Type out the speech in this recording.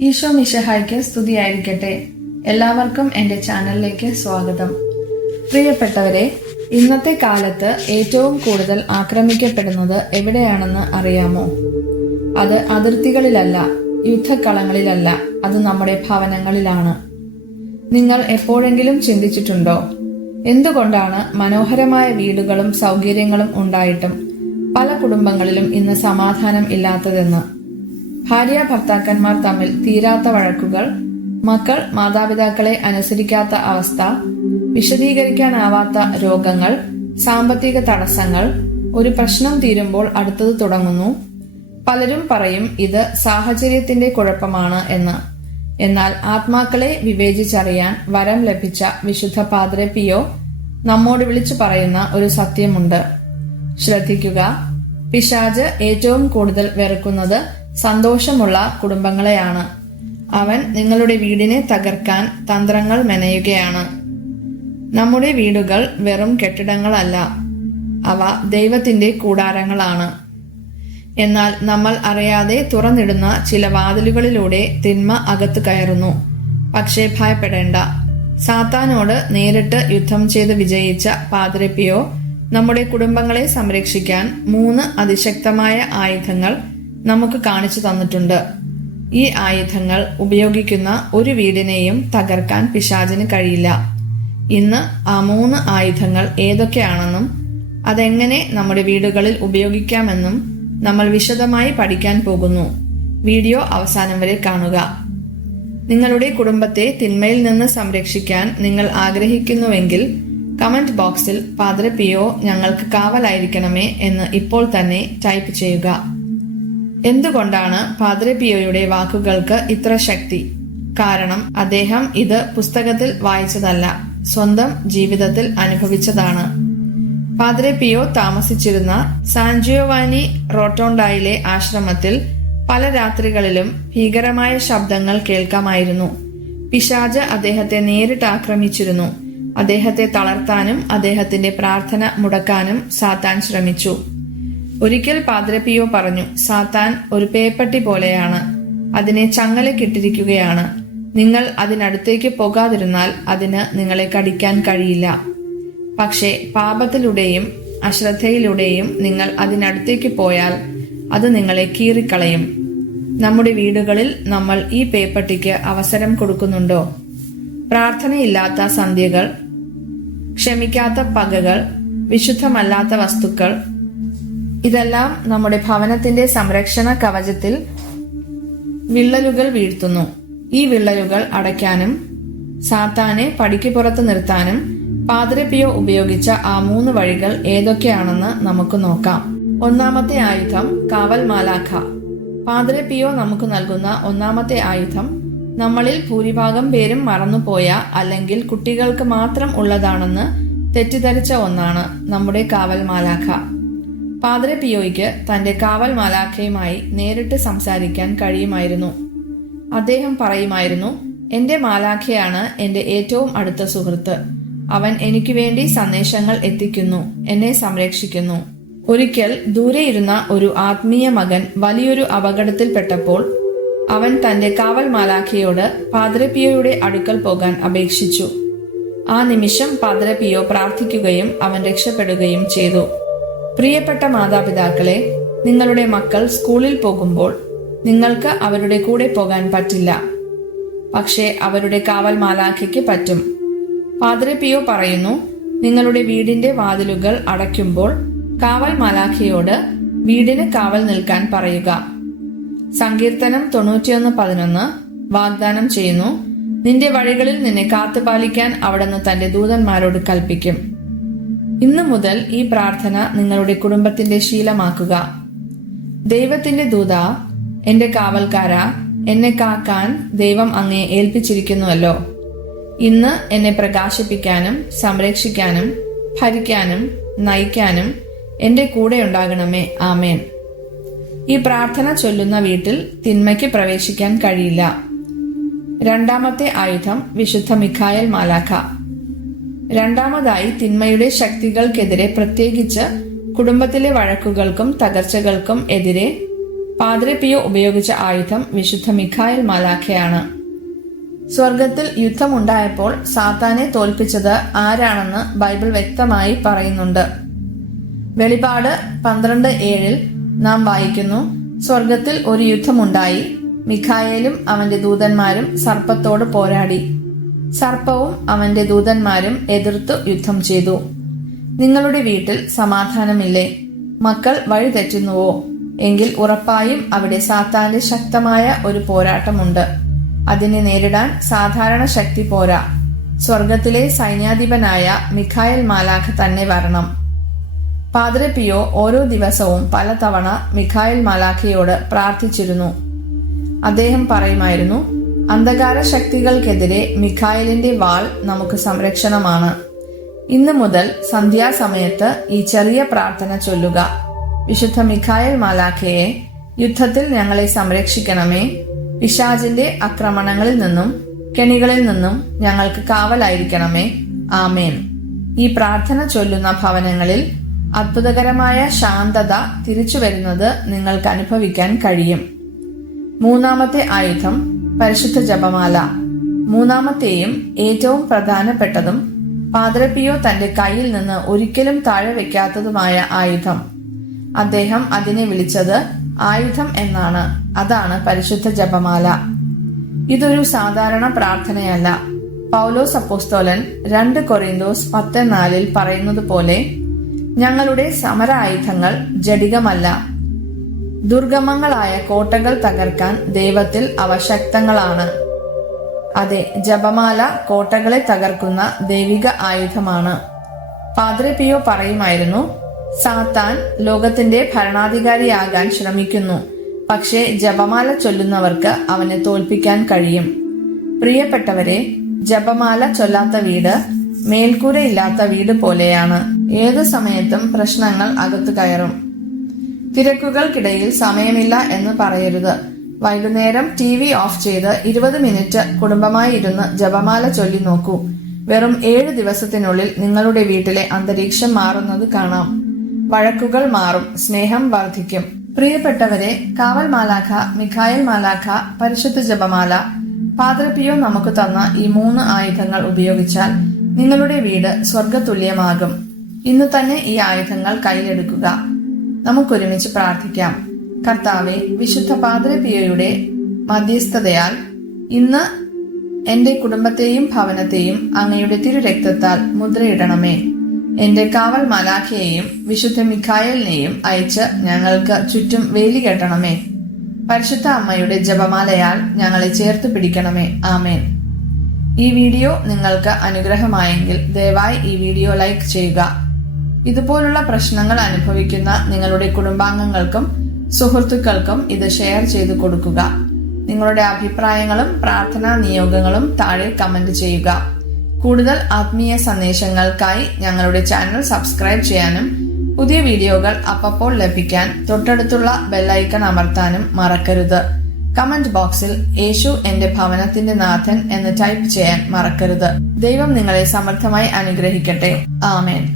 ഈശോ മിഷഹായ്ക്ക് സ്തുതിയായിരിക്കട്ടെ. എല്ലാവർക്കും എന്റെ ചാനലിലേക്ക് സ്വാഗതം. പ്രിയപ്പെട്ടവരെ ഇന്നത്തെ കാലത്ത് ഏറ്റവും കൂടുതൽ ആക്രമിക്കപ്പെടുന്നത് എവിടെയാണെന്ന് അറിയാമോ? അത് അതിർത്തികളിലല്ല യുദ്ധക്കളങ്ങളിലല്ല അത് നമ്മുടെ ഭവനങ്ങളിലാണ്. നിങ്ങൾ എപ്പോഴെങ്കിലും ചിന്തിച്ചിട്ടുണ്ടോ? എന്തുകൊണ്ടാണ് മനോഹരമായ വീടുകളും സൗകര്യങ്ങളും ഉണ്ടായിട്ടും പല കുടുംബങ്ങളിലും ഇന്ന് സമാധാനം ഇല്ലാത്തതെന്ന്? ഭാര്യ ഭർത്താക്കന്മാർ തമ്മിൽ തീരാത്ത വഴക്കുകൾ മക്കൾ മാതാപിതാക്കളെ അനുസരിക്കാത്ത അവസ്ഥ വിശദീകരിക്കാനാവാത്ത രോഗങ്ങൾ സാമ്പത്തിക തടസ്സങ്ങൾ ഒരു പ്രശ്നം തീരുമ്പോൾ അടുത്തത് തുടങ്ങുന്നു. പലരും പറയും ഇത് സാഹചര്യത്തിന്റെ കുഴപ്പമാണ് എന്ന്. എന്നാൽ ആത്മാക്കളെ വിവേചിച്ചറിയാൻ വരം ലഭിച്ച വിശുദ്ധ പാദ്രെ പിയോ നമ്മോട് വിളിച്ചു പറയുന്ന ഒരു സത്യമുണ്ട്. ശ്രദ്ധിക്കുക പിശാജ് ഏറ്റവും കൂടുതൽ വെറുക്കുന്നത് സന്തോഷമുള്ള കുടുംബങ്ങളെയാണ്. അവൻ നിങ്ങളുടെ വീടിനെ തകർക്കാൻ തന്ത്രങ്ങൾ മെനയുകയാണ്. നമ്മുടെ വീടുകൾ വെറും കെട്ടിടങ്ങളല്ല. അവ ദൈവത്തിന്റെ കൂടാരങ്ങളാണ്. എന്നാൽ നമ്മൾ അറിയാതെ തുറന്നിടുന്ന ചില വാതിലുകളിലൂടെ തിന്മ അകത്തു കയറുന്നു. പക്ഷേ ഭയപ്പെടേണ്ട. സാത്താനോട് നേരിട്ട് യുദ്ധം ചെയ്ത് വിജയിച്ച പാതിരപ്പിയോ നമ്മുടെ കുടുംബങ്ങളെ സംരക്ഷിക്കാൻ മൂന്ന് അതിശക്തമായ ആയുധങ്ങൾ നമുക്ക് കാണിച്ചു തന്നിട്ടുണ്ട്. ഈ ആയുധങ്ങൾ ഉപയോഗിക്കുന്ന ഒരു വീടിനെയും തകർക്കാൻ പിശാചിന് കഴിയില്ല. ഇന്ന് ആ മൂന്ന് ആയുധങ്ങൾ ഏതൊക്കെയാണെന്നും അതെങ്ങനെ നമ്മുടെ വീടുകളിൽ ഉപയോഗിക്കാമെന്നും നമ്മൾ വിശദമായി പഠിക്കാൻ പോകുന്നു. വീഡിയോ അവസാനം വരെ കാണുക. നിങ്ങളുടെ കുടുംബത്തെ തിന്മയിൽ നിന്ന് സംരക്ഷിക്കാൻ നിങ്ങൾ ആഗ്രഹിക്കുന്നുവെങ്കിൽ കമന്റ് ബോക്സിൽ പാദ്ര പിയോ ഞങ്ങൾക്ക് കാവലായിരിക്കണമേ എന്ന് ഇപ്പോൾ തന്നെ ടൈപ്പ് ചെയ്യുക. എന്തുകൊണ്ടാണ് പാദ്ര പിയോയുടെ വാക്കുകൾക്ക് ഇത്ര ശക്തി? കാരണം അദ്ദേഹം ഇത് പുസ്തകത്തിൽ വായിച്ചതല്ല സ്വന്തം ജീവിതത്തിൽ അനുഭവിച്ചതാണ്. പാദ്രെ പിയോ താമസിച്ചിരുന്ന സാൻജിയോവാനി റോട്ടോണ്ടായിലെ ആശ്രമത്തിൽ പല രാത്രികളിലും ഭീകരമായ ശബ്ദങ്ങൾ കേൾക്കാമായിരുന്നു. പിശാജ് അദ്ദേഹത്തെ നേരിട്ട് ആക്രമിച്ചിരുന്നു. അദ്ദേഹത്തെ തളർത്താനും അദ്ദേഹത്തിന്റെ പ്രാർത്ഥന മുടക്കാനും സാത്താൻ ശ്രമിച്ചു. ഒരിക്കൽ പാദ്രപിയോ പറഞ്ഞു സാത്താൻ ഒരു പേപ്പട്ടി പോലെയാണ്. അതിനെ ചങ്ങലക്കിട്ടിരിക്കുകയാണ് നിങ്ങൾ അതിനടുത്തേക്ക് പോകാതിരുന്നാൽ അതിന് നിങ്ങളെ കടിക്കാൻ കഴിയില്ല. പക്ഷേ പാപത്തിലൂടെയും അശ്രദ്ധയിലൂടെയും നിങ്ങൾ അതിനടുത്തേക്ക് പോയാൽ അത് നിങ്ങളെ കീറിക്കളയും. നമ്മുടെ വീടുകളിൽ നമ്മൾ ഈ പേപ്പട്ടിക്ക് അവസരം കൊടുക്കുന്നുണ്ടോ? പ്രാർത്ഥനയില്ലാത്ത സന്ധ്യകൾ ക്ഷമിക്കാത്ത പകകൾ വിശുദ്ധമല്ലാത്ത വസ്തുക്കൾ ഇതെല്ലാം നമ്മുടെ ഭവനത്തിന്റെ സംരക്ഷണ കവചത്തിൽ വിള്ളലുകൾ വീഴ്ത്തുന്നു. ഈ വിള്ളലുകൾ അടയ്ക്കാനും സാത്താനെ പടിക്ക് പുറത്ത് നിർത്താനും പാതിരപ്പിയോ ഉപയോഗിച്ച ആ മൂന്ന് വഴികൾ ഏതൊക്കെയാണെന്ന് നമുക്ക് നോക്കാം. ഒന്നാമത്തെ ആയുധം കാവൽ മാലാഖ. പാതിരപ്പിയോ നമുക്ക് നൽകുന്ന ഒന്നാമത്തെ ആയുധം നമ്മളിൽ ഭൂരിഭാഗം പേരും മറന്നുപോയ അല്ലെങ്കിൽ കുട്ടികൾക്ക് മാത്രം ഉള്ളതാണെന്ന് തെറ്റിദ്ധരിച്ച ഒന്നാണ് നമ്മുടെ കാവൽ മാലാഖ. പാദ്രെ പിയോയ്ക്ക് തന്റെ കാവൽ മാലാഖയുമായി നേരിട്ട് സംസാരിക്കാൻ കഴിയുമായിരുന്നു. അദ്ദേഹം പറയുമായിരുന്നു എന്റെ മാലാഖയാണ് എന്റെ ഏറ്റവും അടുത്ത സുഹൃത്ത്. അവൻ എനിക്ക് വേണ്ടി സന്ദേശങ്ങൾ എത്തിക്കുന്നു എന്നെ സംരക്ഷിക്കുന്നു. ഒരിക്കൽ ദൂരെ ഇരുന്ന ഒരു ആത്മീയ മകൻ വലിയൊരു അപകടത്തിൽപ്പെട്ടപ്പോൾ അവൻ തന്റെ കാവൽ മാലാഖയോട് പാദ്രപിയോയുടെ അടുക്കൽ പോകാൻ അപേക്ഷിച്ചു. ആ നിമിഷം പാദ്രപിയോ പ്രാർത്ഥിക്കുകയും അവൻ രക്ഷപ്പെടുകയും ചെയ്തു. പ്രിയപ്പെട്ട മാതാപിതാക്കളെ നിങ്ങളുടെ മക്കൾ സ്കൂളിൽ പോകുമ്പോൾ നിങ്ങൾക്ക് അവരുടെ കൂടെ പോകാൻ പറ്റില്ല. പക്ഷേ അവരുടെ കാവൽ മാലാഖയ്ക്ക് പറ്റും. പാദ്രെ പിയോ പറയുന്നു നിങ്ങളുടെ വീടിന്റെ വാതിലുകൾ അടയ്ക്കുമ്പോൾ കാവൽ മാലാഖയോട് വീടിന് കാവൽ നിൽക്കാൻ പറയുക. സങ്കീർത്തനം തൊണ്ണൂറ്റിയൊന്ന് പതിനൊന്ന് വാഗ്ദാനം ചെയ്യുന്നു നിന്റെ വഴികളിൽ നിന്നെ കാത്തുപാലിക്കാൻ അവിടുന്ന് തന്റെ ദൂതന്മാരോട് കൽപ്പിക്കും. ഇന്നു മുതൽ ഈ പ്രാർത്ഥന നിങ്ങളുടെ കുടുംബത്തിന്റെ ശീലമാക്കുക. ദൈവത്തിന്റെ ദൂത എന്റെ കാവൽക്കാര എന്നെ കാക്കാൻ ദൈവം അങ്ങേ ഏൽപ്പിച്ചിരിക്കുന്നുവല്ലോ. ഇന്ന് എന്നെ പ്രകാശിപ്പിക്കാനും സംരക്ഷിക്കാനും ഭരിക്കാനും നയിക്കാനും എന്റെ കൂടെ ഉണ്ടാകണമേ. ആമേൻ. ഈ പ്രാർത്ഥന ചൊല്ലുന്ന വീട്ടിൽ തിന്മയ്ക്ക് പ്രവേശിക്കാൻ കഴിയില്ല. രണ്ടാമത്തെ ആയുധം വിശുദ്ധ മിഖായൽ മാലാഖ. രണ്ടാമതായി തിന്മയുടെ ശക്തികൾക്കെതിരെ പ്രത്യേകിച്ച് കുടുംബത്തിലെ വഴക്കുകൾക്കും തകർച്ചകൾക്കും എതിരെ പാദ്രെ പിയോ ഉപയോഗിച്ച ആയുധം വിശുദ്ധ മിഖായൽ മാലാഖയാണ്. സ്വർഗത്തിൽ യുദ്ധമുണ്ടായപ്പോൾ സാത്താനെ തോൽപ്പിച്ചത് ആരാണെന്ന് ബൈബിൾ വ്യക്തമായി പറയുന്നുണ്ട്. വെളിപാട് പന്ത്രണ്ട് ഏഴിൽ നാം വായിക്കുന്നു സ്വർഗത്തിൽ ഒരു യുദ്ധമുണ്ടായി മിഖായേലും അവന്റെ ദൂതന്മാരും സർപ്പത്തോട് പോരാടി. സർപ്പവും അവന്റെ ദൂതന്മാരും എതിർത്തു യുദ്ധം ചെയ്തു. നിങ്ങളുടെ വീട്ടിൽ സമാധാനമില്ലേ? മക്കൾ വഴി തെറ്റുന്നുവോ? എങ്കിൽ ഉറപ്പായും അവിടെ സാത്താന്റെ ശക്തമായ ഒരു പോരാട്ടമുണ്ട്. അതിനെ നേരിടാൻ സാധാരണ ശക്തി പോരാ. സ്വർഗത്തിലെ സൈന്യാധിപനായ മിഖായൽ മാലാഖ തന്നെ വരണം. പാദ്രപ്പിയോ ഓരോ ദിവസവും പലതവണ മിഖായൽ മാലാഖയോട് പ്രാർത്ഥിച്ചിരുന്നു. അദ്ദേഹം പറയുമായിരുന്നു അന്ധകാര ശക്തികൾക്കെതിരെ മിഖായലിന്റെ വാൾ നമുക്ക് സംരക്ഷണമാണ്. ഇന്നു മുതൽ സന്ധ്യാസമയത്ത് ഈ ചെറിയ പ്രാർത്ഥന ചൊല്ലുക. വിശുദ്ധ മിഖായൽ മാലാഖയെ യുദ്ധത്തിൽ ഞങ്ങളെ സംരക്ഷിക്കണമേ. പിശാജിന്റെ ആക്രമണങ്ങളിൽ നിന്നും കെണികളിൽ നിന്നും ഞങ്ങൾക്ക് കാവലായിരിക്കണമേ. ആമേൻ. ഈ പ്രാർത്ഥന ചൊല്ലുന്ന ഭവനങ്ങളിൽ അത്ഭുതകരമായ ശാന്തത തിരിച്ചു വരുന്നത് നിങ്ങൾക്ക് അനുഭവിക്കാൻ കഴിയും. മൂന്നാമത്തെ ആയുധം പരിശുദ്ധ ജപമാല. മൂന്നാമത്തെയും ഏറ്റവും പ്രധാനപ്പെട്ടതും പാദ്രപ്പിയോ തന്റെ കയ്യിൽ നിന്ന് ഒരിക്കലും താഴെ വെക്കാത്തതുമായ ആയുധം. അദ്ദേഹം അതിനെ വിളിച്ചത് ആയുധം എന്നാണ്. അതാണ് പരിശുദ്ധ ജപമാല. ഇതൊരു സാധാരണ പ്രാർത്ഥനയല്ല. പൗലോസ് അപ്പോസ്തോലൻ രണ്ട് കൊറിന്തോസ് പത്ത് നാലിൽ പറയുന്നത് പോലെ ഞങ്ങളുടെ സമര ആയുധങ്ങൾ ജഡികമല്ല ദുർഗമങ്ങളായ കോട്ടകൾ തകർക്കാൻ ദൈവത്തിൽ അവ ശക്തങ്ങളാണ്. അതെ ജപമാല കോട്ടകളെ തകർക്കുന്ന ദൈവിക ആയുധമാണ്. പാദ്രി പിയോ പറയുമായിരുന്നു സാത്താൻ ലോകത്തിന്റെ ഭരണാധികാരിയാകാൻ ശ്രമിക്കുന്നു. പക്ഷേ ജപമാല ചൊല്ലുന്നവർക്ക് അവനെ തോൽപ്പിക്കാൻ കഴിയും. പ്രിയപ്പെട്ടവരെ ജപമാല ചൊല്ലാത്ത വീട് മേൽക്കൂരയില്ലാത്ത വീട് പോലെയാണ്. ഏത് സമയത്തും പ്രശ്നങ്ങൾ അകത്തു കയറും. തിരക്കുകൾക്കിടയിൽ സമയമില്ല എന്ന് പറയരുത്. വൈകുന്നേരം ടി വി ഓഫ് ചെയ്ത് ഇരുപത് മിനിറ്റ് കുടുംബമായി ഇരുന്ന് ജപമാല ചൊല്ലി നോക്കൂ. വെറും ഏഴ് ദിവസത്തിനുള്ളിൽ നിങ്ങളുടെ വീട്ടിലെ അന്തരീക്ഷം മാറുന്നത് കാണാം. വഴക്കുകൾ മാറും സ്നേഹം വർദ്ധിക്കും. പ്രിയപ്പെട്ടവരെ കാവൽ മാലാഖ മിഖായൽ മാലാഖ പരിശുദ്ധ ജപമാല പാദ്രപ്പിയോ നമുക്ക് തന്ന ഈ മൂന്ന് ആയുധങ്ങൾ ഉപയോഗിച്ചാൽ നിങ്ങളുടെ വീട് സ്വർഗതുല്യമാകും ഇന്ന് തന്നെ ഈ ആയുധങ്ങൾ കയ്യിലെടുക്കുക. നമുക്കൊരുമിച്ച് പ്രാർത്ഥിക്കാം. കർത്താവെ വിശുദ്ധ പാദരപിയയുടെ മധ്യസ്ഥതയാൽ ഇന്ന് എന്റെ കുടുംബത്തെയും ഭവനത്തെയും അങ്ങയുടെ തിരുരക്തത്താൽ മുദ്രയിടണമേ. എന്റെ കാവൽ മലാഖയെയും വിശുദ്ധ മിഖായലിനെയും അയച്ച് ഞങ്ങൾക്ക് ചുറ്റും വേലി കെട്ടണമേ. പരിശുദ്ധ അമ്മയുടെ ജപമാലയാൽ ഞങ്ങളെ ചേർത്ത് പിടിക്കണമേ. ആമേൻ. ഈ വീഡിയോ നിങ്ങൾക്ക് അനുഗ്രഹമായെങ്കിൽ ദയവായി ഈ വീഡിയോ ലൈക്ക് ചെയ്യുക. ഇതുപോലുള്ള പ്രശ്നങ്ങൾ അനുഭവിക്കുന്ന നിങ്ങളുടെ കുടുംബാംഗങ്ങൾക്കും സുഹൃത്തുക്കൾക്കും ഇത് ഷെയർ ചെയ്തു കൊടുക്കുക. നിങ്ങളുടെ അഭിപ്രായങ്ങളും പ്രാർത്ഥനാ നിയോഗങ്ങളും താഴെ കമന്റ് ചെയ്യുക. കൂടുതൽ ആത്മീയ സന്ദേശങ്ങൾക്കായി ഞങ്ങളുടെ ചാനൽ സബ്സ്ക്രൈബ് ചെയ്യാനും പുതിയ വീഡിയോകൾ അപ്പപ്പോൾ ലഭിക്കാൻ തൊട്ടടുത്തുള്ള ബെല്ലൈക്കൺ അമർത്താനും മറക്കരുത്. കമന്റ് ബോക്സിൽ യേശു എന്റെ ഭവനത്തിന്റെ നാഥൻ എന്ന് ടൈപ്പ് ചെയ്യാൻ മറക്കരുത്. ദൈവം നിങ്ങളെ സമർത്ഥമായി അനുഗ്രഹിക്കട്ടെ. ആമേൻ.